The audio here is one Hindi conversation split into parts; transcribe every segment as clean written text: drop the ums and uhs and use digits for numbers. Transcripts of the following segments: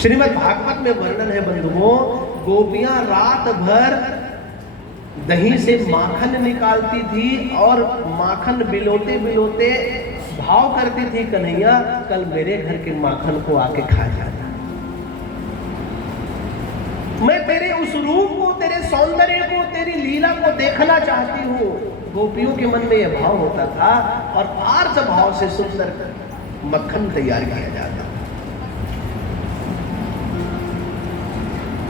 श्रीमद् भागवत में वर्णन है बंधुओं, गोपियां रात भर दही से माखन निकालती थी और माखन बिलोते बिलोते भाव करती थी, कन्हैया कल मेरे घर के माखन को आके खा जाना, मैं तेरे उस रूप को, तेरे सौंदर्य को, तेरी लीला को देखना चाहती हूँ। गोपियों के मन में यह भाव होता था और आर्त भाव से सुंदर मक्खन तैयार किया जाता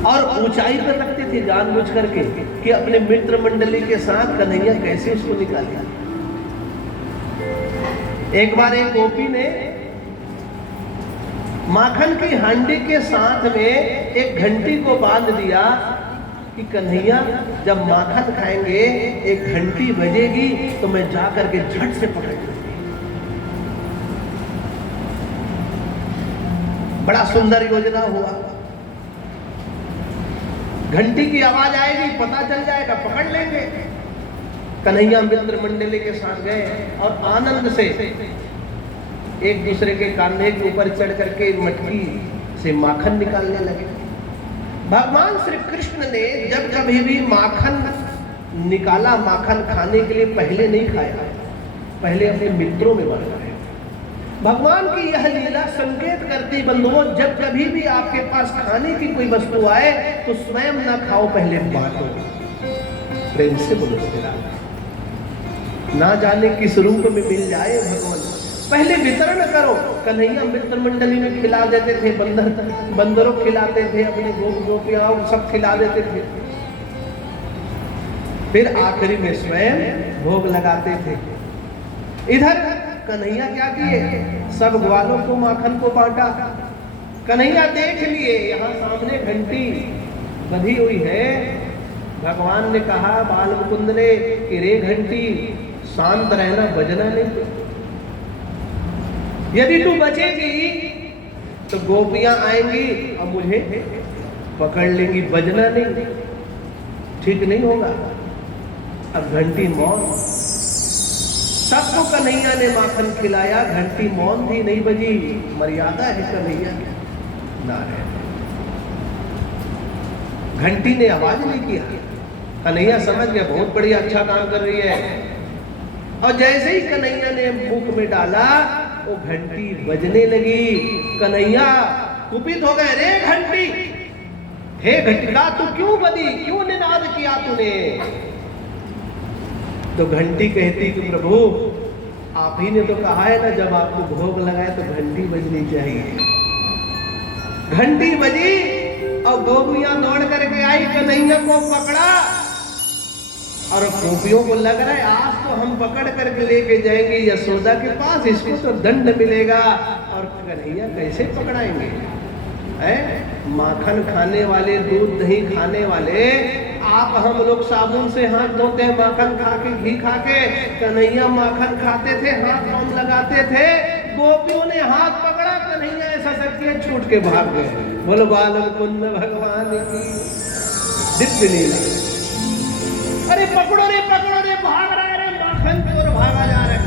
और ऊंचाई पर रखते थे जानबूझ करके कि अपने मित्र मंडली के साथ कन्हैया कैसे उसको निकालेगा। एक बार एक गोपी ने माखन की हांडी के साथ में एक घंटी को बांध दिया कि कन्हैया जब माखन खाएंगे एक घंटी बजेगी तो मैं जा करके झट से पकड़ लूंगी। बड़ा सुंदर योजना हुआ। घंटी की आवाज आएगी, पता चल जाएगा, पकड़ लेंगे। कन्हैया मित्र मंडली के साथ गए और आनंद से एक दूसरे के कांधे के ऊपर चढ़ करके मटकी से माखन निकालने लगे। भगवान श्री कृष्ण ने जब कभी भी माखन निकाला, माखन खाने के लिए पहले नहीं खाया, पहले अपने मित्रों में बांटा है। भगवान की यह लीला संकेत करती बंधुओं, जब कभी भी आपके पास खाने की कोई वस्तु आए तो स्वयं ना खाओ, पहले बांटो। प्रेम से बोलो तेरा ना जाने किस रूप में मिल जाए भगवान, पहले वितरण करो। कन्हैया मित्र मंडली में खिला देते थे, बंदरों खिलाते थे, अपने गोपियां सब खिला देते थे। फिर आखिरी में स्वयं भोग लगाते थे। इधर कन्हैया क्या किए, सब ग्वालों को माखन को बांटा। कन्हैया देख लिए यहाँ सामने घंटी बधी हुई है। भगवान ने कहा बाल मुकुंद ने कि रे घंटी शांत रहना, बजना नहीं, यदि तू बचेगी तो गोपियां आएंगी और मुझे पकड़ लेंगी, बजना नहीं, ठीक नहीं होगा। अब घंटी मौन, सबको कन्हैया ने माखन खिलाया, घंटी मौन थी, नहीं बजी। मर्यादा है कन्हैया ना है। घंटी ने आवाज नहीं किया। कन्हैया समझ गया बहुत बढ़िया, अच्छा काम कर रही है। और जैसे ही कन्हैया ने मुख में डाला वो घंटी बजने लगी। कन्हैया कुपित हो गए, रे घंटी, हे घंटिका तू क्यों बजी, क्यों निनाद किया तूने? तो घंटी कहती कि प्रभु आप ही ने तो कहा है ना, जब आपको भोग लगाए तो घंटी बजनी चाहिए। घंटी बजी और गोपियां दौड़ करके आई, कन्हैया को पकड़ा और गोपियों को लग रहा है आज तो हम पकड़ करके लेके जाएंगे यशोदा के पास, इसको तो दंड मिलेगा। और कन्हैया कैसे पकड़ाएंगे? माखन खाने वाले, दूध दही खाने वाले, आप हम लोग साबुन से हाथ धोते हैं माखन खा के, घी खा के। कन्हैया माखन खाते थे, हाथ पाँव लगाते थे। गोपियों ने हाथ पकड़ा, कन्हैया ऐसा करके छूट के भाग गए। बोलो बाल मुकुंद भगवान की दिव्य लीला। अरे पकड़ो रे, भाग रहा है रे, माखन चोर भागा जा रहा है।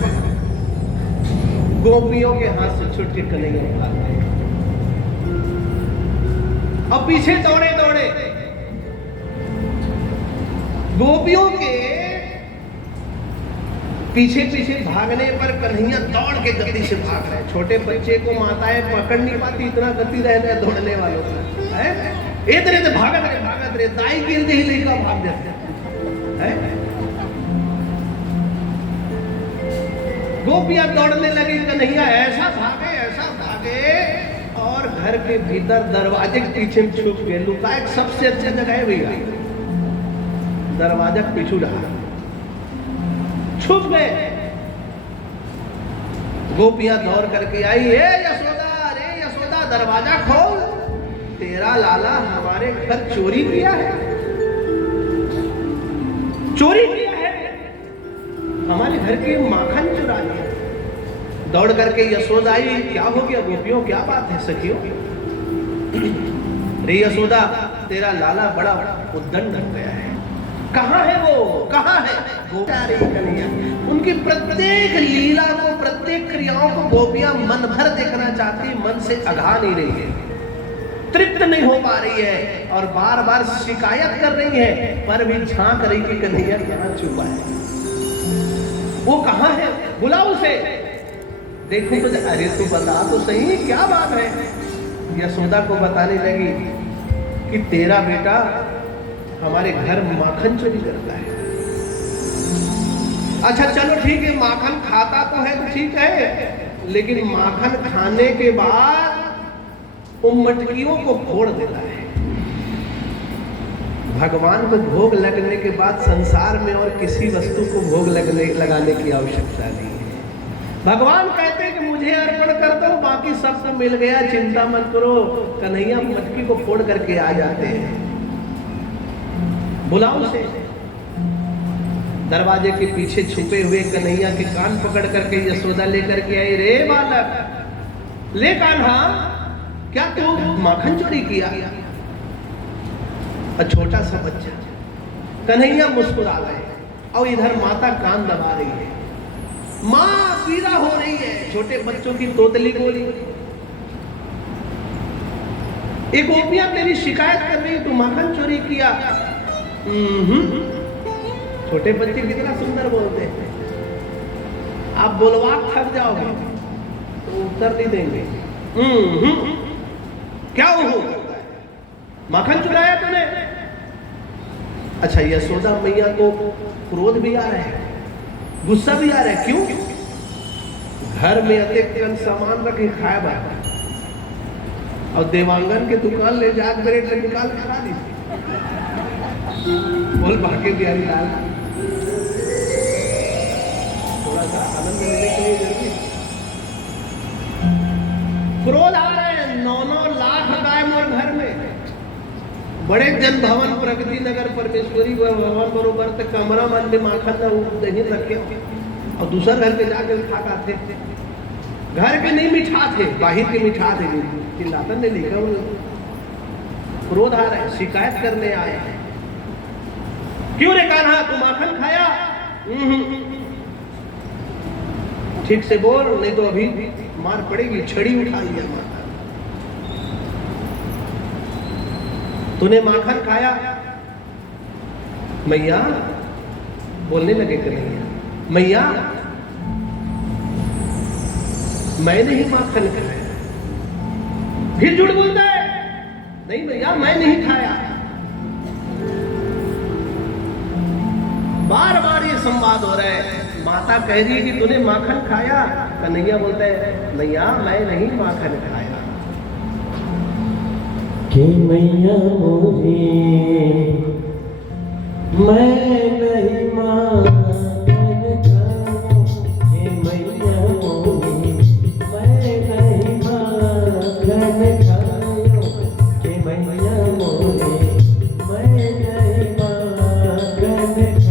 गोपियों के हाथ से छूट के कन्हैया भाग गए और पीछे दौड़े दौड़े। गोपियों के पीछे पीछे भागने पर कन्हैया दौड़ के गति से भाग रहे। छोटे बच्चे को माताएं पकड़ नहीं पाती, इतना गति रहने दौड़ने वालों का है। इतने से भागत रहे, दाई गिर ही लेकर भाग जाते है। गोपियां दौड़ने लगी, कन्हैया ऐसा भागे और घर के भीतर दरवाजे के पीछे छुप गए। लुका एक सबसे अच्छी जगह है भैया, दरवाजा पीछू रहा, छुप गए। गोपियां दौड़ करके आई, रे यशोदा दरवाजा खोल, तेरा लाला हमारे घर चोरी किया है, हमारे घर के माखन चुरा लिया। दौड़ करके यशोदा आई, क्या हो गया गोपियों, क्या बात है सखियों? रे यशोदा तेरा लाला बड़ा उद्दंड हो गया है। कहाँ है वो, कहाँ है? कन्हैया उनकी प्रत्येक लीला को, प्रत्येक क्रियाओं को गोपियां मन भर देखना चाहती, मन से अघा नहीं रही है। तृप्त नहीं हो पा रही है और बार बार शिकायत कर रही है, पर भी झांक रही कि कन्हैया कहाँ छुपा है, वो कहाँ है, बुलाओ उसे। देखो तो अरे तू बता तो सही क्या बात है। यशोदा को बताने लगी कि तेरा बेटा हमारे घर माखन चोरी करता है। अच्छा चलो ठीक है, माखन खाता तो है तो ठीक है, लेकिन माखन खाने के बाद वो मटकियों को फोड़ देता है। भगवान को भोग लगने के बाद संसार में और किसी वस्तु को भोग लगाने की आवश्यकता नहीं है। भगवान कहते हैं कि मुझे अर्पण कर दो, बाकी सबको मिल गया, चिंता मत करो। कन्हैया मटकी को फोड़ करके आ जाते हैं। बुलाओ उसे। दरवाजे के पीछे छुपे हुए कन्हैया के कान पकड़ करके यशोदा लेकर के आई। रे बालक, ले कान्हा, क्या तू माखन चोरी किया? छोटा सा बच्चा। कन्हैया मुस्कुरा गए और इधर माता कान दबा रही है। माँ पीड़ा हो रही है, छोटे बच्चों की तोतली बोली, एक गोपियां तेरी शिकायत कर रही, तू माखन चोरी किया। छोटे बच्चे कितना सुंदर बोलते हैं, आप बोलवा थक जाओगे तो उत्तर नहीं देंगे। क्या हो, माखन चुराया तूने? अच्छा, यशोदा मैया को क्रोध भी आ रहा है, गुस्सा भी आ रहा है। क्यों? घर में अतिक्रम सामान रखे खाया बात, और देवांगन के दुकान ले जाकर ब्रेड निकाल खा दी। बोल भाग्य बिहारी लाल, थोड़ा सा आनंद लेने के लिए जरूरी। क्रोध आ रहा है, 9-9 लाख गाय मोर घर में, बड़े जन भवन प्रगति नगर परमेश्वरी भवन बरोबर तक कमरा मन में माखन दही रखे और दूसरा घर पे जाकर खा थे। घर के नहीं मिठा थे, बाहर के मिठा थे। चिल्लातन ने लिखा, क्रोध आ रहा है, शिकायत करने आए हैं। क्यों रे कान्हा, तू माखन खाया? ठीक से बोल, नहीं तो अभी मार पड़ेगी। छड़ी उठा लिया माता, तूने माखन खाया? मैया बोलने लगे कन्हैया, मैया मैंने ही माखन खाया। फिर झूठ बोलता है, नहीं भैया मैं नहीं खाया। बार बार ये संवाद हो रहा है। माता कह रही है कि तूने माखन खाया, कन्हैया बोलता है मैया मैं नहीं माखन खाया। कि मैया मोरी मैं नहीं माखन खाऊं, कि मैया मोरी मैं नहीं माखन खाऊं, कि मैया मोरी मैं नहीं माखन खाऊं।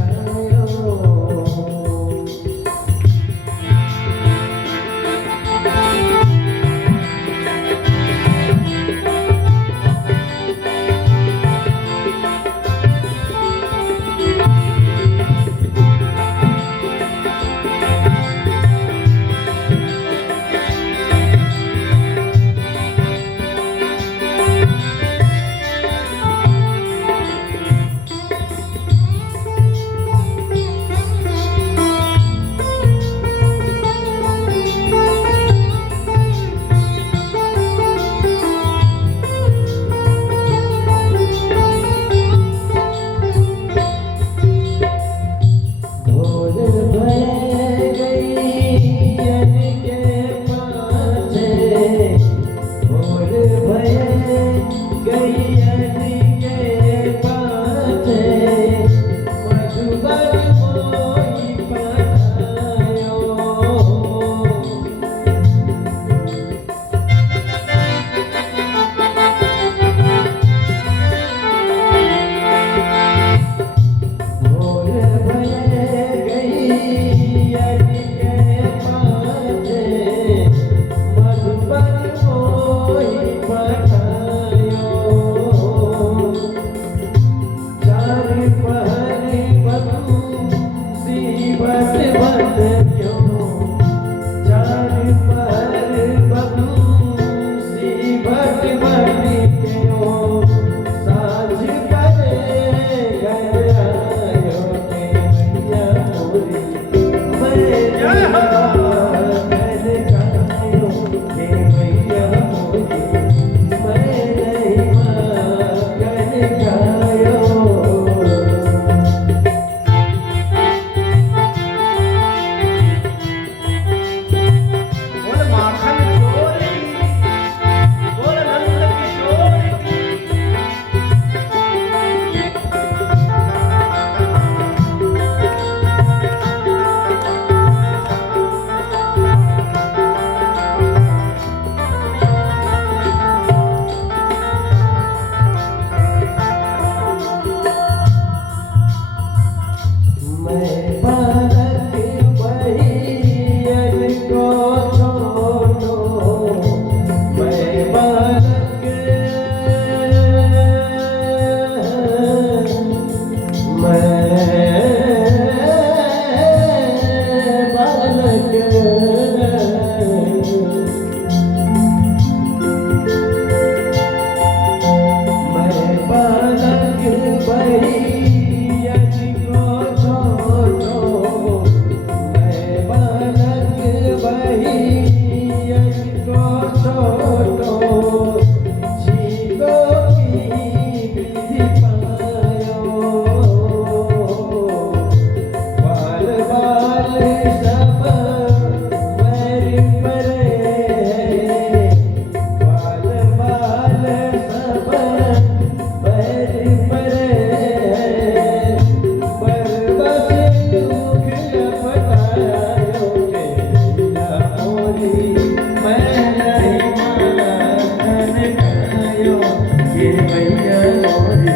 ये मैया मोरी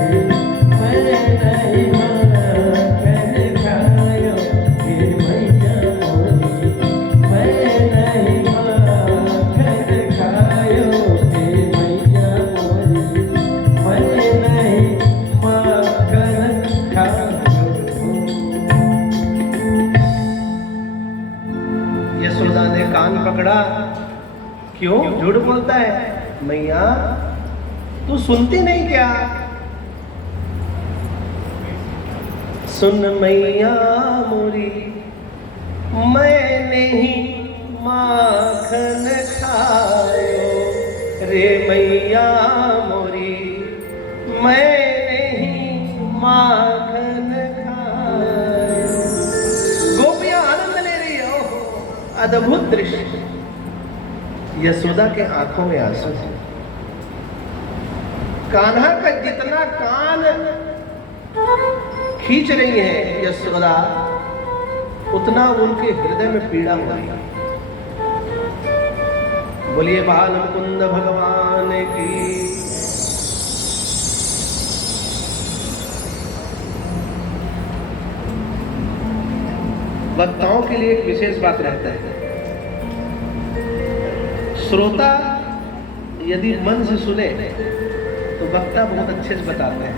मैं नहीं माखन खायो, ये मैया मोरी मैं नहीं माखन खायो, ये मैया मोरी मैं नहीं माखन खायो। यशोदा ने कान पकड़ा, क्यों झूठ बोलता है? मैया तू सुनती नहीं क्या? सुन मैया मोरी मैं नहीं माखन खायो, रे मैया मोरी मैं नहीं माखन खायो। गोपियां आनंद ले रही है। ओहो अद्भुत दृश्य। यशोदा के आंखों में आंसू है। कान्हा का जितना कान खींच रही है यशोदा, उतना उनके हृदय में पीड़ा हो रही है। बोलिए बाल मुकुंद भगवान की। वक्ताओं के लिए एक विशेष बात रहता है। श्रोता यदि मन से सुने तो वक्ता बहुत अच्छे से बताते हैं।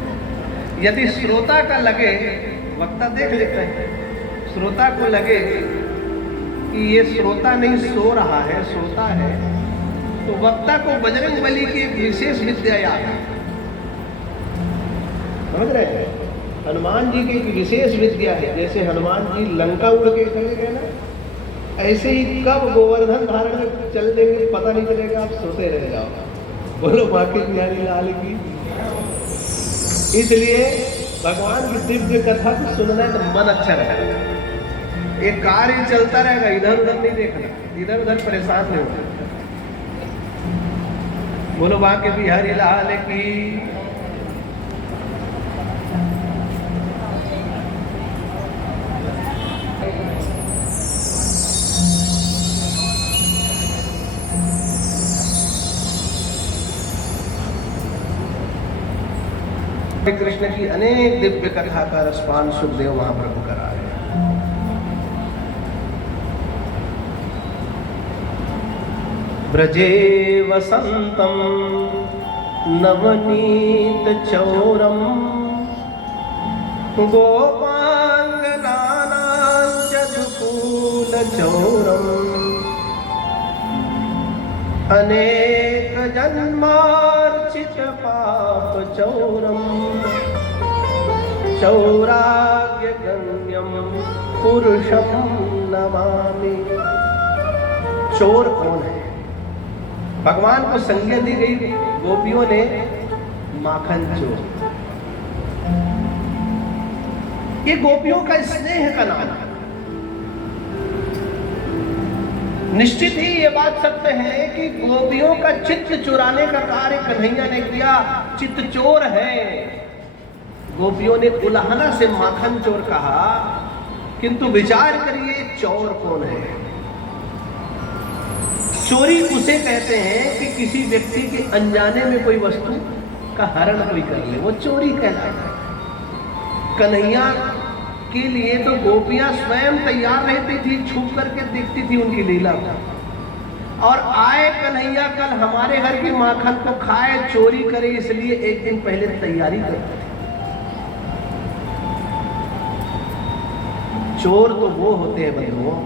यदि श्रोता का लगे, वक्ता देख लेते हैं, श्रोता को लगे कि ये श्रोता नहीं सो रहा है, श्रोता है, तो वक्ता को बजरंगबली की एक विशेष विद्या याद है। समझ रहे हैं? हनुमान जी की एक विशेष विद्या है। जैसे हनुमान जी लंका उड़ के चले गए ना, ऐसे ही कब गोवर्धन धारण में चल देंगे पता नहीं चलेगा, आप सोते रह जाओ। बोलो बाकी बिहारी लाल की। इसलिए भगवान की दिव्य कथा को सुनना है तो मन अच्छा रहेगा। एक कार्य चलता रहेगा, इधर उधर नहीं देखना, इधर उधर परेशान नहीं होना। बोलो बाकी बिहारी लाल की। कृष्ण की अनेक दिव्य कथा का रसपान सुखदेव महाप्रभु करा रहे हैं। ब्रजे वसंतम नवनीत चौरम गोपांगनानांचूल चौरम अनेक जन्मार्चित पाप चौरम चौराग्य गण्यम पुरुषम नमामि। चोर कौन है? भगवान को संज्ञा दी गई गोपियों ने माखन चोर। ये गोपियों का स्नेह का नाम है। निश्चित ही ये बात सत्य है कि गोपियों का चित्त चुराने का कार्य कन्हैया ने किया। चित्त चोर है। गोपियों ने उलाहना से माखन चोर कहा, किंतु विचार करिए चोर कौन है? चोरी उसे कहते हैं कि किसी व्यक्ति के अनजाने में कोई वस्तु का हरण कोई कर ले, वो चोरी कहलाता है। कन्हैया के लिए तो गोपियां स्वयं तैयार रहती थी, छुप करके देखती थी उनकी लीला को। और आए कन्हैया कल हमारे घर की माखन को खाए, चोरी करे, इसलिए एक दिन पहले तैयारी करते थे। चोर तो वो होते हैं बंधुओं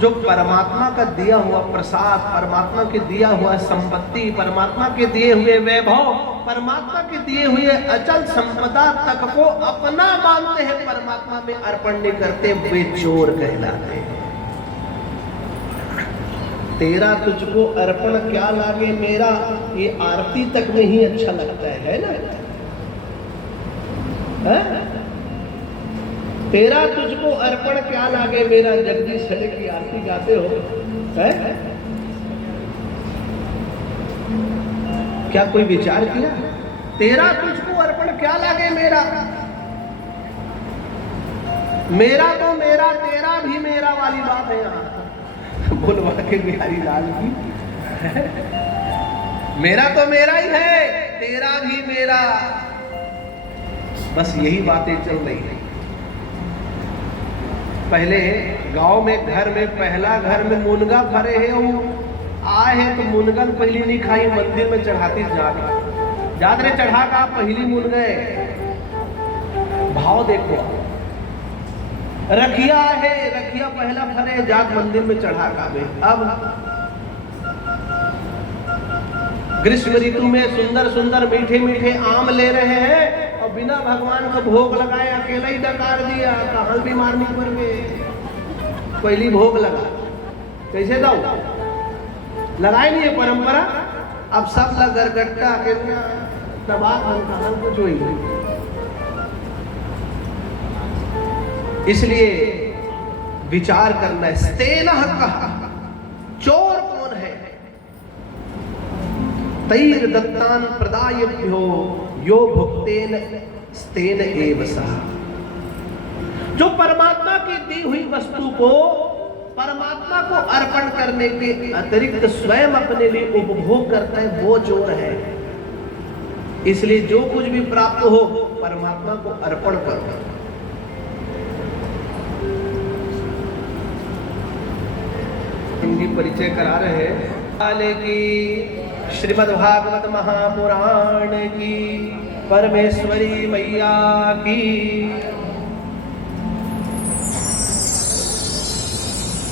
जो परमात्मा का दिया हुआ प्रसाद, परमात्मा के दिया हुआ संपत्ति, परमात्मा के दिए हुए वैभव, परमात्मा के दिए हुए अचल संपदा तक को अपना मानते हैं, परमात्मा में अर्पण नहीं करते, वे चोर कहलाते हैं। तेरा तुझको अर्पण क्या लागे मेरा, ये आरती तक में ही अच्छा लगता है ना? है? तेरा तुझको अर्पण क्या लागे मेरा, जगदीश हरे की आरती गाते हो, है? क्या कोई विचार किया? तेरा तुझको अर्पण क्या लागे मेरा, मेरा तो मेरा, तेरा भी मेरा वाली बात है यहाँ। बोलवा के बिहारी लाल की। मेरा तो मेरा ही है, तेरा भी मेरा, बस यही बातें चल रही है। पहले गांव में घर में पहला घर में मुनगा फरे है, वो आए है तो मुनगन पहली नहीं खाई, मंदिर में चढ़ाती जात रे चढ़ा का पहली मुन गए। भाव देखो, रखिया है, रखिया पहला फरे जात मंदिर में चढ़ा का बे। अब ग्रीष्म ऋतु में सुंदर सुंदर मीठे मीठे आम ले रहे हैं और बिना भगवान को भोग लगाए अकेला ही डकार दिया, कहाँ बीमार नहीं पड़ गए। पहली भोग लगा, कैसे दो लगाए नहीं है परंपरा। अब सब लग गरगट्टा अकेला तबाह कहां कुछ हुई। इसलिए विचार करना है। स्तेन कहा, चोर कौन है? तैर दत्तान प्रदायभ्यो यो भुक्तेन स्तेन एव सः। जो परमात्मा की दी हुई वस्तु को परमात्मा को अर्पण करने के अतिरिक्त स्वयं अपने लिए उपभोग करता है, वो चोर है। इसलिए जो कुछ भी प्राप्त हो परमात्मा को अर्पण करो। हिंदी परिचय करा रहे हैं की श्रीमद्भागवत महापुराण की, परमेश्वरी मैया की।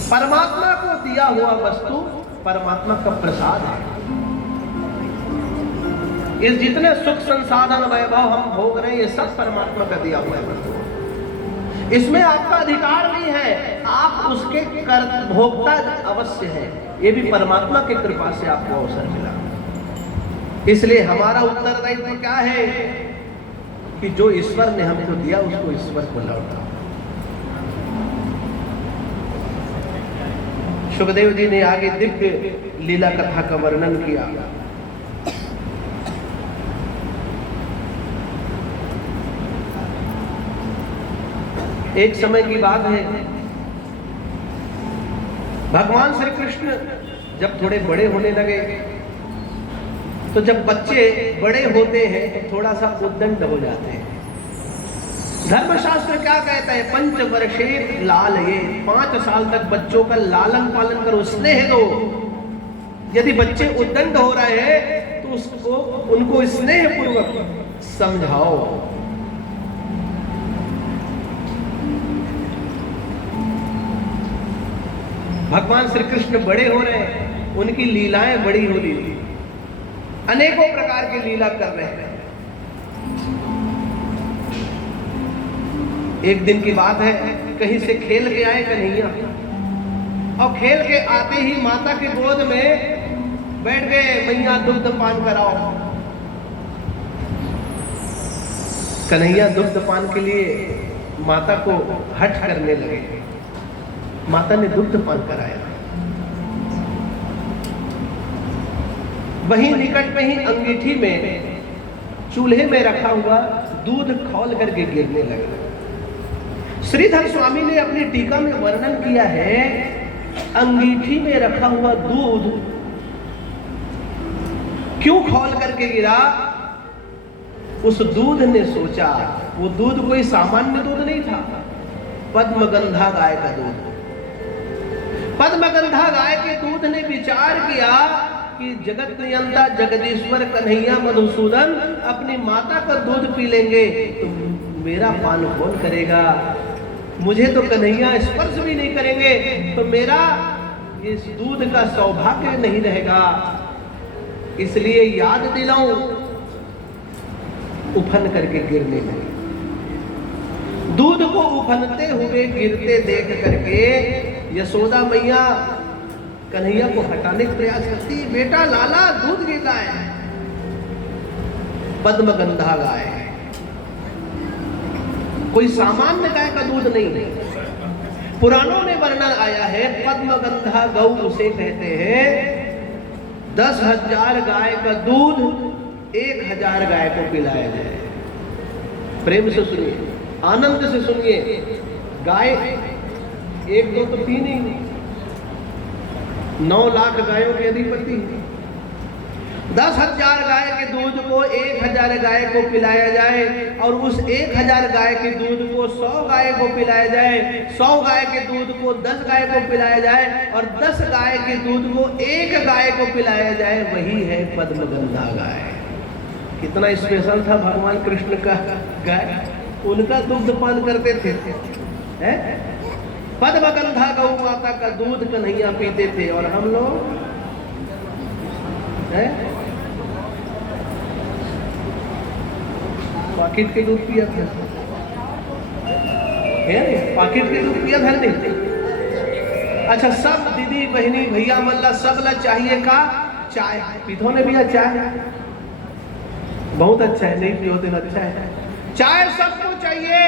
परमात्मा को दिया हुआ वस्तु परमात्मा का प्रसाद है। इस जितने सुख संसाधन वैभव हम भोग रहे हैं ये सब परमात्मा का दिया हुआ है। इसमें आपका अधिकार नहीं है, आप उसके भोक्ता अवश्य है। ये भी परमात्मा की कृपा से आपको अवसर मिला। इसलिए हमारा उत्तरदायित्व क्या है कि जो ईश्वर ने हमको दिया उसको ईश्वर को लौटाओ। सुखदेव जी ने आगे दिव्य लीला कथा का वर्णन किया। एक समय की बात है, भगवान श्री कृष्ण जब थोड़े बड़े होने लगे तो जब बच्चे बड़े होते हैं तो थोड़ा सा उद्दंड हो जाते हैं। धर्मशास्त्र क्या कहता है? 5 वर्षे लाल, ये 5 साल तक बच्चों का लालन पालन करो, स्नेह दो। यदि बच्चे उद्दंड हो रहे हैं तो उसको उनको स्नेह पूर्वक समझाओ। भगवान श्री कृष्ण बड़े हो रहे हैं, उनकी लीलाएं बड़ी हो रही, अनेकों प्रकार की लीला कर रहे हैं। एक दिन की बात है, कहीं से खेल के आए कन्हैया और खेल के आते ही माता की गोद में बैठ गए, मैया दुग्ध पान कराओ। कन्हैया दुग्ध पान के लिए माता को हठ करने लगे। माता ने दुग्ध पान कराया। वहीं निकट में ही अंगीठी में चूल्हे में रखा हुआ दूध खौल करके गिरने लगा। श्रीधर स्वामी ने अपनी टीका में वर्णन किया है, अंगीठी में रखा हुआ दूध क्यों खौल करके गिरा? उस दूध ने सोचा, वो दूध कोई सामान्य दूध नहीं था, पद्मगंधा गाय का दूध। पद्मगंधा गाय के दूध ने विचार किया कि जगत नियंता जगदीश्वर कन्हैया मधुसूदन अपनी माता का दूध पी लेंगे तो मेरा पान कौन करेगा? मुझे तो कन्हैया स्पर्श भी नहीं करेंगे तो मेरा इस दूध का सौभाग्य नहीं रहेगा। इसलिए याद दिलाऊं, उफन करके गिरने लगे। दूध को उफनते हुए गिरते देख करके यशोदा मैया कन्हैया को हटाने का प्रयास करती, बेटा लाला दूध गिर रहा है। पद्मगंधा गाय है, कोई सामान्य गाय का दूध नहीं। पुराणों में वर्णन आया है, पद्मगंधा गौ उसे कहते हैं 10,000 गाय का दूध 1,000 गाय को पिलाया जाए। प्रेम से सुनिए, आनंद से सुनिए। गाय 1-2 तो 3 ही, 9 लाख गायों के अधिपति। 10,000 गाय के दूध को 1,000 गाय को पिलाया जाए और उस 1,000 गाय के दूध को 100 गाय को पिलाया जाए, 100 गाय के दूध को 10 गाय को पिलाया जाए और 10 गाय के दूध को 1 गाय को पिलाया जाए, वही है पद्मगंधा गाय। कितना स्पेशल था भगवान कृष्ण का गाय, उनका दुग्ध पान करते थे। पद्मगंधा गौ माता का दूध कन्हैया पीते थे और हम लोग पाकिट के दूध पिया था, पाकिट के दूध पिया था नहीं। अच्छा, सब दीदी बहनी भैया मल्ला सब ला चाहिए का चाय, पीतो ने भैया चाय बहुत अच्छा है, नहीं पियो तो अच्छा है। चाय सबको चाहिए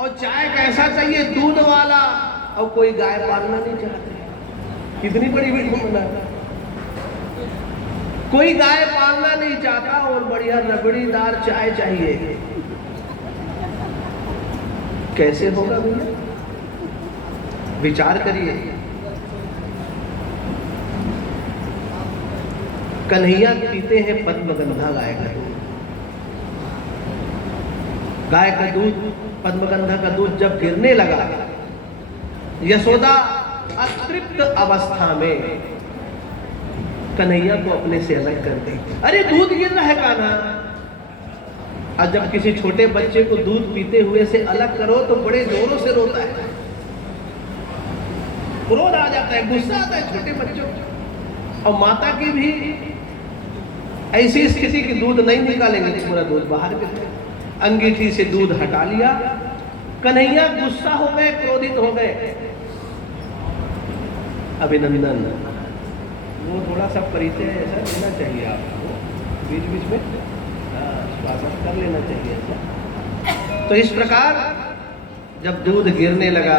और चाय कैसा चाहिए, दूध वाला। और कोई गाय पालना नहीं चाहते, कितनी बड़ी घटना। कोई गाय पालना नहीं चाहता और बढ़िया रबड़ीदार चाय चाहिए। कैसे होगा भैया, विचार करिए। कन्हैया पीते हैं पद्मगंधा गाय का दूध। गाय का दूध, पद्मगंधा का दूध जब गिरने लगा, यशोदा अतृप्त अवस्था में कन्हैया को अपने से अलग कर दी। अरे दूध गिर रहा है कान्हा। और जब किसी छोटे बच्चे को दूध पीते हुए से अलग करो तो बड़े जोरों से रोता है, क्रोध आ जाता है, गुस्सा आता है छोटे बच्चों को। और माता की भी ऐसी स्थिति कि दूध नहीं निकालेंगे तो पूरा दूध बाहर गिर गया। अंगीठी से दूध हटा लिया। कन्हैया गुस्सा हो गए, क्रोधित हो गए। अभिनंदन, वो थोड़ा सा परिचय ऐसा लेना चाहिए आपको, बीच बीच में स्वागत कर लेना चाहिए ऐसा। तो इस प्रकार जब दूध गिरने लगा,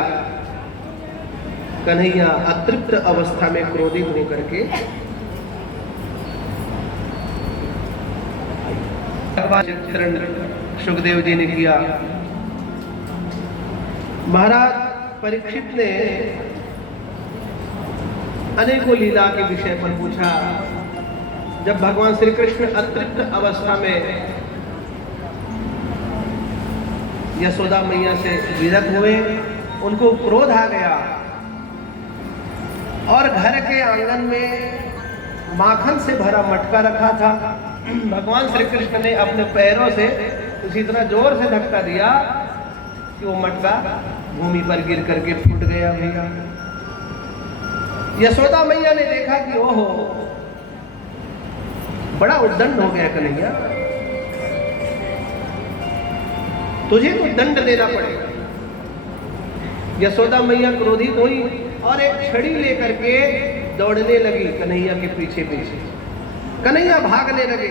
कन्हैया अतृप्त अवस्था में क्रोधित होकर के चित्रण सुखदेव जी ने किया। महाराज परीक्षित ने अनेकों लीला के विषय पर पूछा। जब भगवान श्री कृष्ण अतृप्त अवस्था में यशोदा मैया से विरत हुए, उनको क्रोध आ गया और घर के आंगन में माखन से भरा मटका रखा था। भगवान श्री कृष्ण ने अपने पैरों से उसी इतना जोर से धक्का दिया कि वो मटका भूमि पर गिर करके फूट गया। भैया यशोदा मैया ने देखा कि ओहो, बड़ा उद्दंड हो गया कन्हैया, तुझे तो दंड देना पड़ेगा। यशोदा मैया क्रोधित हुई और एक छड़ी लेकर के दौड़ने लगी कन्हैया के पीछे पीछे। कन्हैया भागने लगे।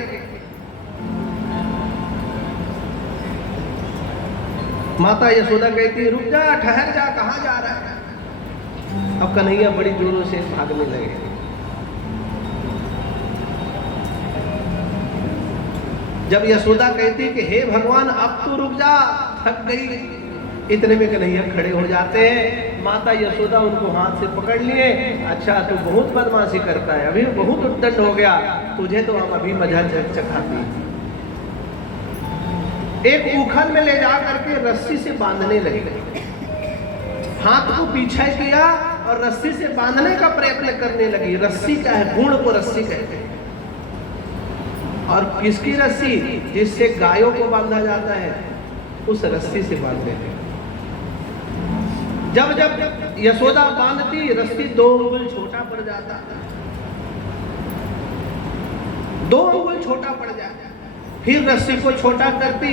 माता यशोदा कहती, रुक जा, ठहर जा, कहां जा रहा है। अब कन्हैया बड़ी जोरों से भागने लगे। जब यशोदा कहती कि हे भगवान अब तो रुक जा, थक गई, इतने में कन्हैया खड़े हो जाते हैं। माता यशोदा उनको हाथ से पकड़ लिए। अच्छा, तू बहुत बदमाशी करता है, अभी बहुत उद्दंड हो गया, तुझे तो हम अभी मजा चखाते। एक उखल में ले जा करके रस्सी से बांधने लगे। हाथ को पीछे किया और रस्सी से बांधने का प्रयत्न करने लगी। रस्सी क्या है, गुण को रस्सी कहते हैं। और किसकी रस्सी? जिससे गायों को बांधा जाता है, उस रस्सी से बांधने लगी। जब जब यशोदा बांधती, रस्सी 2 अंगुल छोटा पड़ जाता, 2 अंगुल छोटा पड़ जाता। फिर रस्सी को छोटा करती,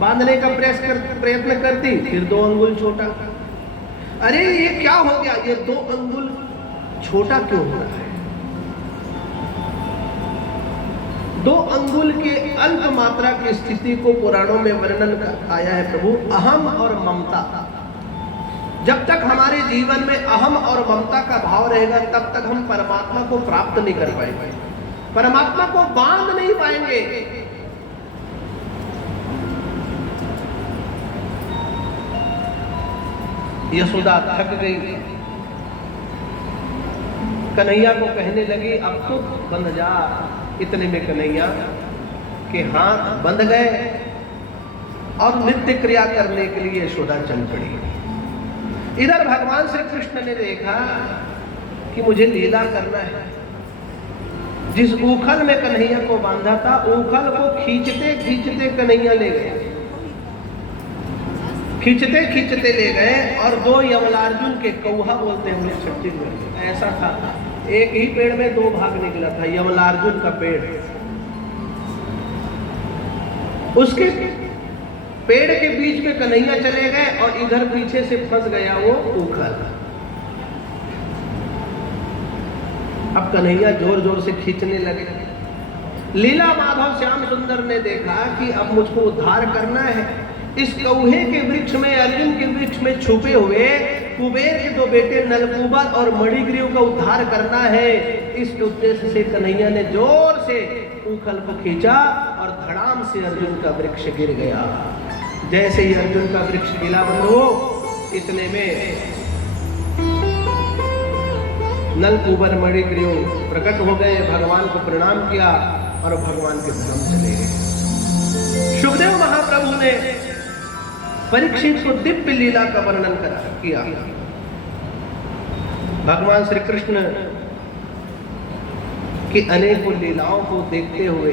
बांधने का प्रयत्न करती, फिर 2 अंगुल छोटा। अरे ये क्या हो गया, ये 2 अंगुल छोटा क्यों हो रहा है? 2 अंगुल के अल्प मात्रा की स्थिति को पुराणों में वर्णन आया है प्रभु, अहम और ममता। जब तक हमारे जीवन में अहम और ममता का भाव रहेगा, तब तक हम परमात्मा को प्राप्त नहीं कर पाएंगे, परमात्मा को बांध नहीं पाएंगे। यशोदा थक गई, कन्हैया को कहने लगी अब तो बंध जा, इतने में कन्हैया के हाथ बंध गए और नित्य क्रिया करने के लिए यशोदा चल पड़ी। इधर भगवान श्री कृष्ण ने देखा कि मुझे लीला करना है। जिस ऊखल में कन्हैया को बांधा था, ऊखल को खींचते खींचते कन्हैया ले गए, खींचते खींचते ले गए और दो यमलार्जुन के, कौहा बोलते हैं हम लोग छत्तीसगढ़ में, ऐसा था, एक ही पेड़ में दो भाग निकला था, यमलार्जुन का पेड़। उसके पेड़ के बीच में कन्हैया चले गए और इधर पीछे से फंस गया वो ऊखल। अब कन्हैया जोर जोर से खींचने लगे। लीला माधव श्याम सुंदर ने देखा कि अब मुझको उद्धार करना है। इस कौहे के वृक्ष में, अर्जुन के वृक्ष में छुपे हुए कुबेर के दो बेटे नलकूबर और मणिग्रीव का उद्धार करना है। इस उद्देश्य से कन्हैया ने जोर से ऊखल को खींचा और धड़ाम से अर्जुन का वृक्ष गिर गया। जैसे ही अर्जुन का वृक्ष गिला बंद हो, इतने में नलकूबर मणिग्रीव प्रकट हो गए, भगवान को प्रणाम किया और भगवान के धाम चले गए। सुखदेव महाप्रभु ने परीक्षित को दिव्य लीला का वर्णन किया। भगवान श्री कृष्ण की अनेकों लीलाओं को देखते हुए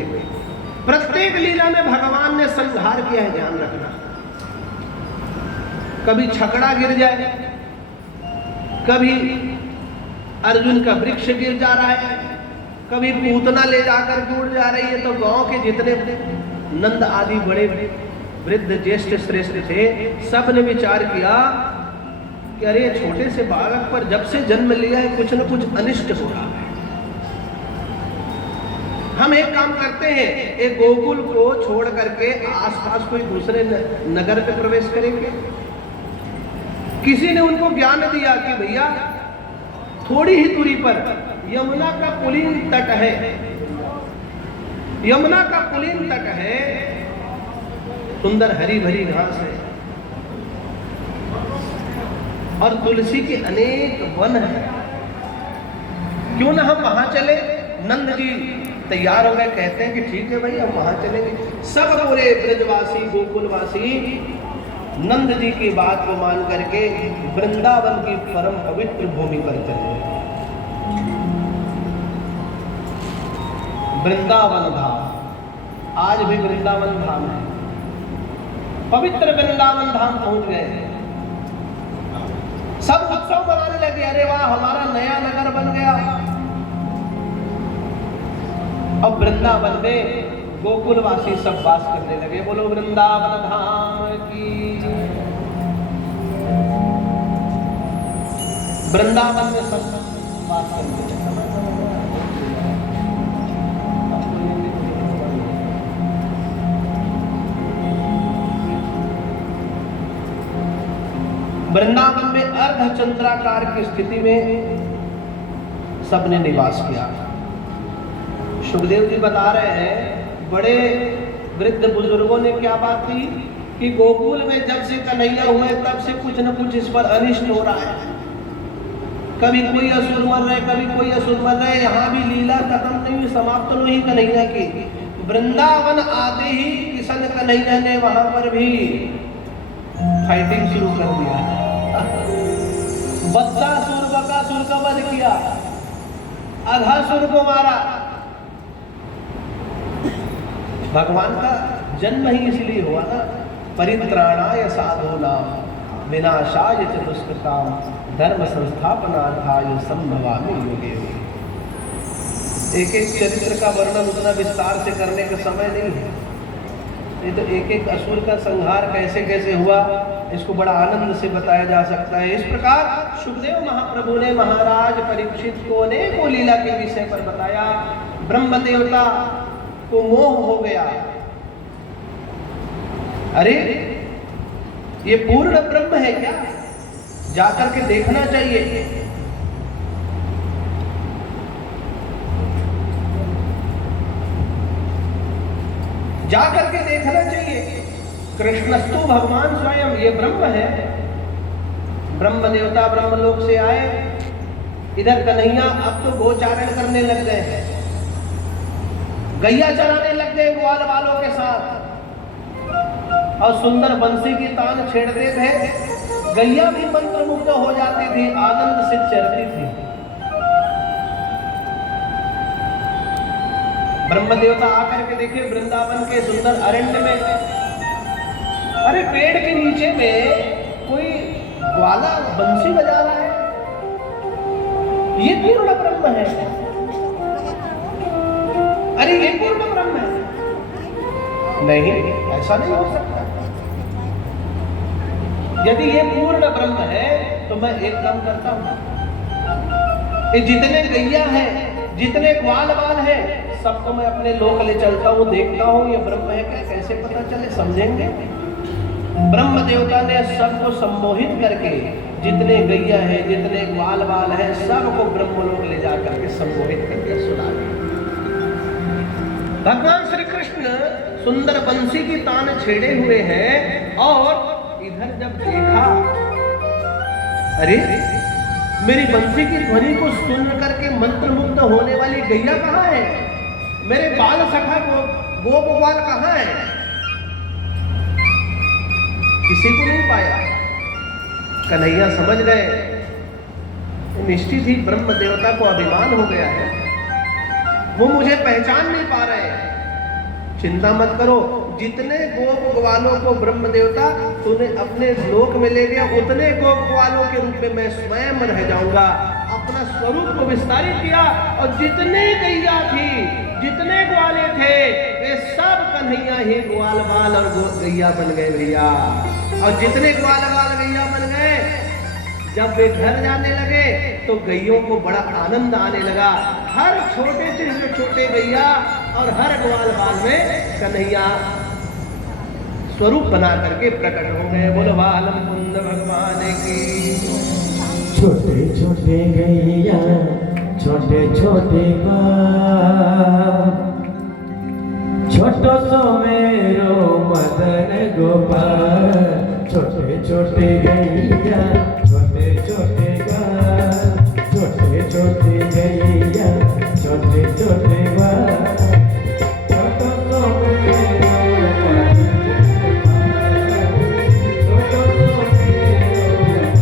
प्रत्येक लीला में भगवान ने संहार किया है, ध्यान रखना। कभी छकड़ा गिर जाए, कभी अर्जुन का वृक्ष गिर जा रहा है, कभी पूतना ले जाकर टूट जा रही है। तो गांव के जितने नंद आदि बड़े वृद्ध ज्येष्ठ श्रेष्ठ थे, सब ने विचार किया कि अरे छोटे से बालक पर जब से जन्म लिया है कुछ न कुछ अनिष्ट हो रहा है। हम एक काम करते हैं, एक गोकुल को छोड़ करके आसपास कोई दूसरे नगर पे प्रवेश करेंगे। किसी ने उनको ज्ञान दिया कि भैया थोड़ी ही दूरी पर यमुना का पुलिन तट है, यमुना का पुलिन तट है, सुंदर हरी भरी घास है और तुलसी के अनेक वन है, क्यों ना हम वहां चले। नंद जी तैयार हो गए, कहते हैं कि ठीक है भाई हम वहां चलेंगे। सब पूरे ब्रजवासी गोकुलवासी नंद जी की बात को मान करके वृंदावन की परम पवित्र भूमि पर चले। वृंदावन धाम, आज भी वृंदावन धाम है, पवित्र वृंदावन धाम पहुंच गए। सब उत्सव मनाने लगे, अरे वाह हमारा नया नगर बन गया। अब वृंदावन में गोकुलवासी सब वास करने लगे। बोलो वृंदावन धाम की। वृंदावन में सब वास करने लगे। वृंदावन में अर्धचंद्राकार की स्थिति में सबने निवास किया। सुखदेव जी बता रहे हैं, बड़े वृद्ध बुजुर्गों ने क्या बात की कि गोकुल में जब से कन्हैया हुए तब से कुछ न कुछ इस पर अनिष्ट हो रहा है। कभी कोई असुर मर रहे, कभी कोई असुर मर रहे। यहाँ भी लीला खत्म नहीं हुई, समाप्त नहीं कन्हैया की। वृंदावन आते ही किशन कन्हैया ने वहां पर भी फाइटिंग शुरू कर दिया। बत्सासुर बकासुर का वध किया, अघासुर को मारा। भगवान का जन्म ही इसलिए हुआ ना, परित्राणाय साधूनां विनाशाय च दुष्कृतां धर्म संस्थापनार्थाय संभवामि युगे। एक एक चरित्र का वर्णन उतना विस्तार से करने का समय नहीं है। ये तो एक एक असुर का संहार कैसे कैसे हुआ, इसको बड़ा आनंद से बताया जा सकता है। इस प्रकार सुखदेव महाप्रभु ने महाराज परीक्षित को अनेकों लीला के विषय पर बताया। ब्रह्म देवता को मोह हो गया, अरे ये पूर्ण ब्रह्म है क्या, जाकर के देखना चाहिए। जाकर के देखना चाहिए। कृष्णस्तु भगवान स्वयं, ये ब्रह्म है। ब्रह्म देवता ब्रह्मलोक से आए, इधर कन्हैया अब तो गोचारण करने लग गए हैं। गैया चराने लग गए ग्वाल वालों के साथ और सुंदर बंसी की तान छेड़ते थे। गैया भी मंत्रमुग्ध हो जाती थी, आनंद से चरती थी। ब्रह्म देवता आकर के देखे वृंदावन के सुंदर अरण्य में, अरे पेड़ के नीचे में कोई ग्वाला बंसी बजा रहा है, ये पूर्ण ब्रह्म है। अरे ये पूर्ण ब्रह्म है। नहीं, ऐसा नहीं हो सकता। यदि ये पूर्ण ब्रह्म है तो मैं एक काम करता हूं, ये जितने गैया हैं, जितने ग्वाल बाल हैं, सबको मैं अपने लोक ले चलता हूं, देखता हूं ये ब्रह्म है क्या, कैसे पता चले, समझेंगे। ब्रह्म देवता ने सबको सम्मोहित करके, जितने गैया है, जितने ग्वाल बाल है, सबको ब्रह्मलोक ले जाकर के सम्मोहित करके सुना दिया। भगवान श्री कृष्ण सुंदर बंसी की तान छेड़े हुए हैं और इधर जब देखा, अरे मेरी बंसी की ध्वनि को सुन करके मंत्रमुग्ध होने वाली गैया कहाँ है, मेरे बाल सखा गोप ग्वाल कहाँ है, किसी को नहीं पाया। कन्हैया समझ गए, निश्चित ही ब्रह्म देवता को अभिमान हो गया है, वो मुझे पहचान नहीं पा रहे हैं। चिंता मत करो, जितने गोप ग्वालों को ब्रह्म देवता तूने अपने लोक में ले गया, उतने गोप ग्वालों के रूप में मैं स्वयं रह जाऊंगा। अपना स्वरूप को विस्तारित किया और जितने गैया थी, जितने ग्वाले थे, वे सब कन्हैया ही ग्वाल बाल और गैया बन गए भैया। और जितने ग्वाल बाल गैया बन गए, जब वे घर जाने लगे तो गैयों को बड़ा आनंद आने लगा। हर छोटे से छोटे गैया और हर ग्वाल बाल में कन्हैया स्वरूप बना करके प्रकट हो गए। बोलो बालम कुंद भगवान की। छोटे छोटे गैया, छोटे छोटे बाल, छोटो सो मेरो मदन गोपाल। छोटे छोटे गैया, छोटे छोटे बाल, छोटे छोटे गैया, छोटे छोटे बाल, छोटो सो मेरो मदन गोपाल, छोटो सो मेरो मदन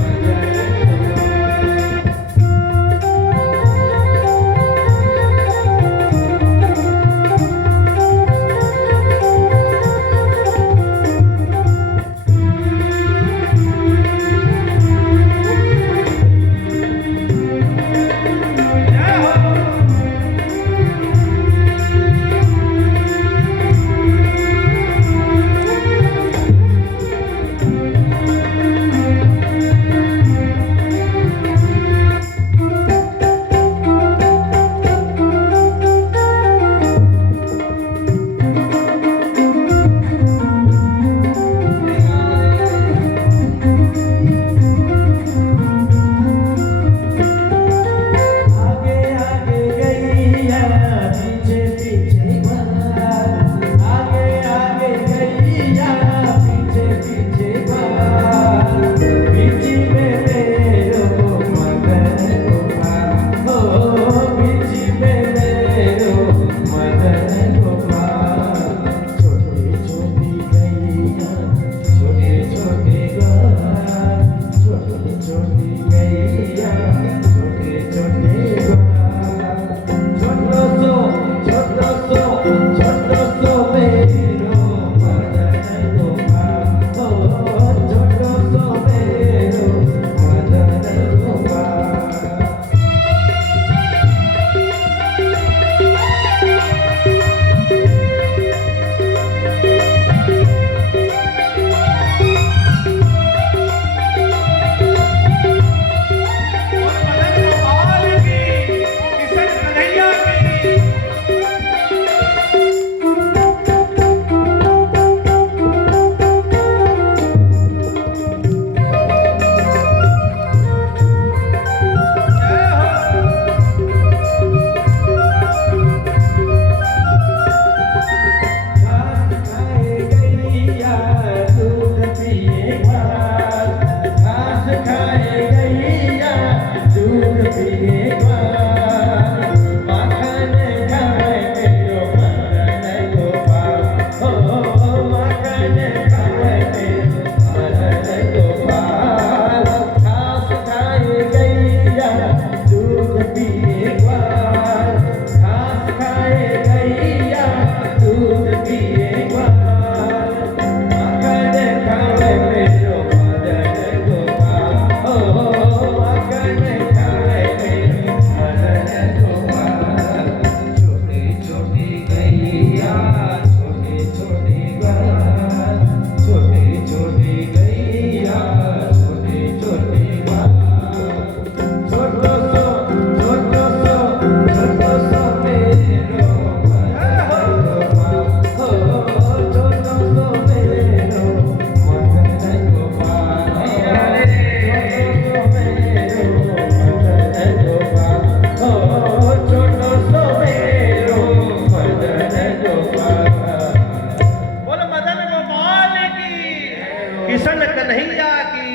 किशन कन्हैया की।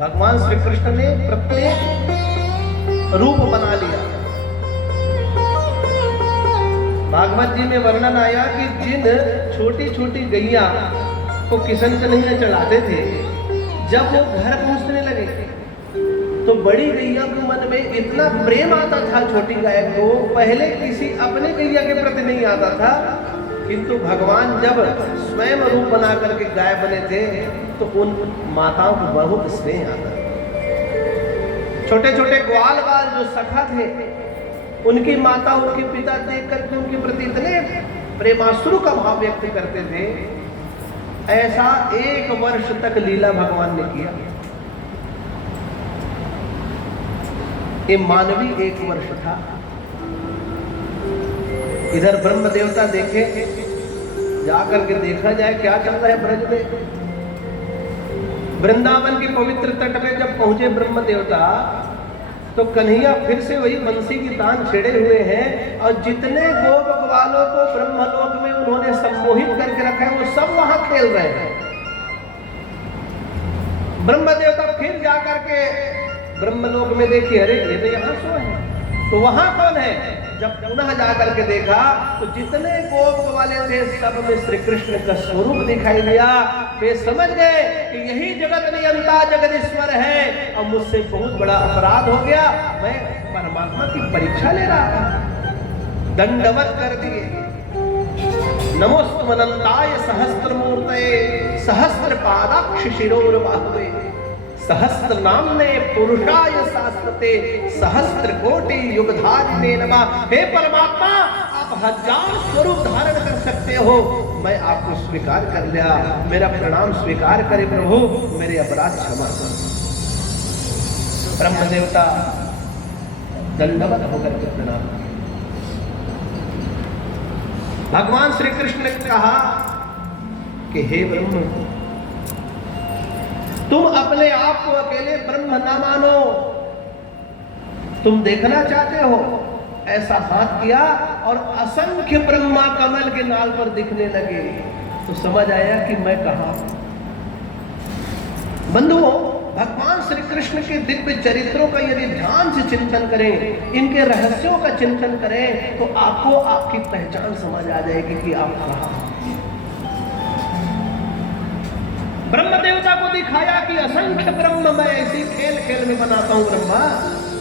भगवान श्री कृष्ण ने प्रत्येक रूप बना लिया। भागवत जी में वर्णन आया कि जिन छोटी छोटी गैया को किशन कन्हैया चढ़ाते थे, जब वो घर पहुंचने लगे तो बड़ी गैया के मन में इतना प्रेम आता था छोटी गाय को, पहले किसी अपने गैया के प्रति नहीं आता था, किंतु भगवान जब स्वयं रूप बना करके गाय बने थे तो उन माताओं को बहुत स्नेह आता। छोटे छोटे ग्वाल बाल जो सखा थे, उनकी माता उनके पिता देख करके उनके प्रति इतने प्रेमाश्रु का भाव व्यक्त करते थे। ऐसा 1 वर्ष तक लीला भगवान ने किया। ये मानवीय 1 वर्ष था। इधर ब्रह्म देवता देखे, जाकर के देखा जाए क्या चल रहा है ब्रज में। वृंदावन के पवित्र तट पे जब पहुंचे ब्रह्म देवता, तो कन्हैया फिर से वही बंसी की तान छेड़े हुए हैं, और जितने गोप ग्वालों को ब्रह्मलोक में उन्होंने सम्मोहित करके रखा है, वो सब वहां खेल रहे हैं। ब्रह्म देवता फिर जाकर के ब्रह्मलोक में देखिए, अरे ये तो यहाँ सो है, तो वहां कौन है? जब पुनः जाकर के देखा तो जितने गोप वाले थे सब में श्री कृष्ण का स्वरूप दिखाई दिया। वे समझ गए कि यही जगत नियंता जगदीश्वर है, और मुझसे बहुत बड़ा अपराध हो गया, मैं परमात्मा की परीक्षा ले रहा था। दंडवत कर दिए। नमोस्तु अनंताय सहस्त्र मूर्तये सहस्त्र पादाक्ष शिरोर्बाहुवे सहस्त्र नामने पुरुषाय शाश्वते सहस्त्र कोटि युगधारिणे नमः। हे परमात्मा, आप 1000 स्वरूप धारण कर सकते हो, मैं आपको स्वीकार कर लिया, मेरा प्रणाम स्वीकार करे प्रभु, मेरे अपराध क्षमा कर। ब्रह्म देवता दंडवत होकर के प्रणाम। भगवान श्री कृष्ण ने कहा कि हे ब्रह्म, तुम अपने आप को अकेले ब्रह्म ना मानो, तुम देखना चाहते हो। ऐसा हाथ किया और असंख्य ब्रह्मा कमल के नाल पर दिखने लगे, तो समझ आया कि मैं कहां। बंधुओं, भगवान श्री कृष्ण के दिव्य चरित्रों का यदि ध्यान से चिंतन करें, इनके रहस्यों का चिंतन करें, तो आपको आपकी पहचान समझ आ जाएगी कि आप कहां। ब्रह्म देवता को दिखाया कि असंख्य ब्रह्म मैं ऐसी खेल खेल में बनाता हूं। ब्रह्मा,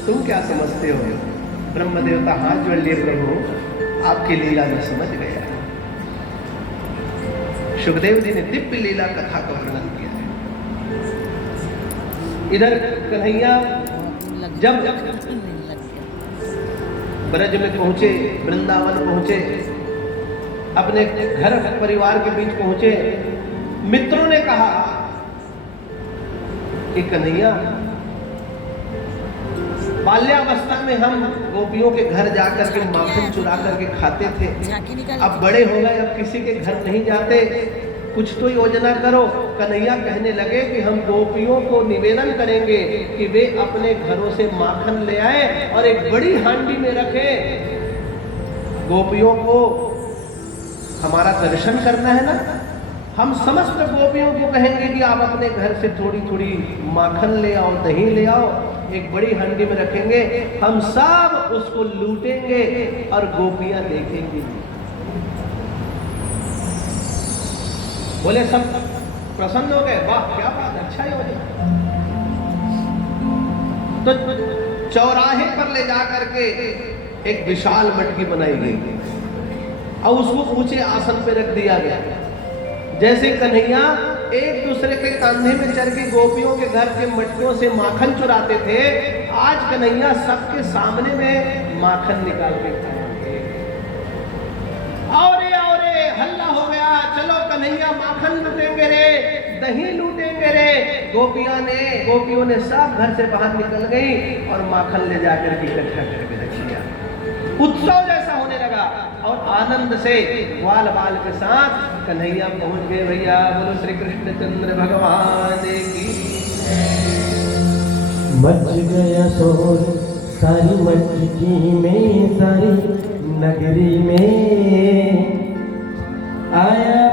तुम क्या समझते हो? ब्रह्म देवता हाथ जोड़ लिए, प्रभु आपकी लीला में समझ गया। सुखदेव जी ने दिव्य लीला कथा का वर्णन किया है। इधर कन्हैया जब ब्रज में पहुंचे, वृंदावन पहुंचे, अपने घर परिवार के बीच पहुंचे, मित्रों ने कहा कि कन्हैया, बाल्यावस्था में हम गोपियों के घर जाकर के माखन चुरा करके खाते थे, अब बड़े हो गए, अब किसी के घर नहीं जाते, कुछ तो योजना करो। कन्हैया कहने लगे कि हम गोपियों को निवेदन करेंगे कि वे अपने घरों से माखन ले आए और एक बड़ी हांडी में रखें। गोपियों को हमारा दर्शन करना है ना, हम समस्त गोपियों को कहेंगे कि आप अपने घर से थोड़ी थोड़ी माखन ले आओ, दही ले आओ, एक बड़ी हांडी में रखेंगे, हम सब उसको लूटेंगे और गोपियां देखेंगी। बोले सब प्रसन्न हो गए, वाह क्या बात, अच्छा ही हो गया। तो चौराहे पर ले जाकर के एक विशाल मटकी बनाई गई और उसको ऊंचे आसन पे रख दिया गया। जैसे कन्हैया एक दूसरे के कंधे में चढ़ के गोपियों के घर के मटकों से माखन चुराते थे, आज कन्हैया सबके सामने में माखन निकाल के खाएंगे। और हल्ला हो गया, चलो कन्हैया माखन लूटेंगे रे, दही लूटेंगे रे। गोपियों ने सब घर से बाहर निकल गई और माखन ले जाकर के इकट्ठा करके रख लिया। उत्सव जैसा होने लगा और आनंद से ग्वाल बाल के साथ कन्हैया पहुंच गए। भैया बोलो श्री कृष्णचंद्र भगवान की। मच गया शोर सारी मटकी में, सारी नगरी में आया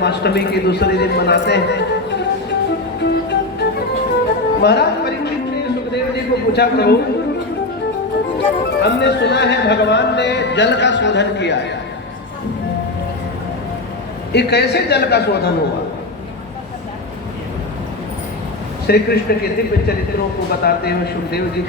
जन्माष्टमी की दूसरे दिन मनाते हैं। महाराज परीक्षित ने सुखदेव जी को पूछा, प्रभु हमने सुना है भगवान ने जल का शोधन किया है, ये कैसे जल का शोधन हुआ? श्री कृष्ण के दिव्य चरित्रों को बताते हुए सुखदेव जी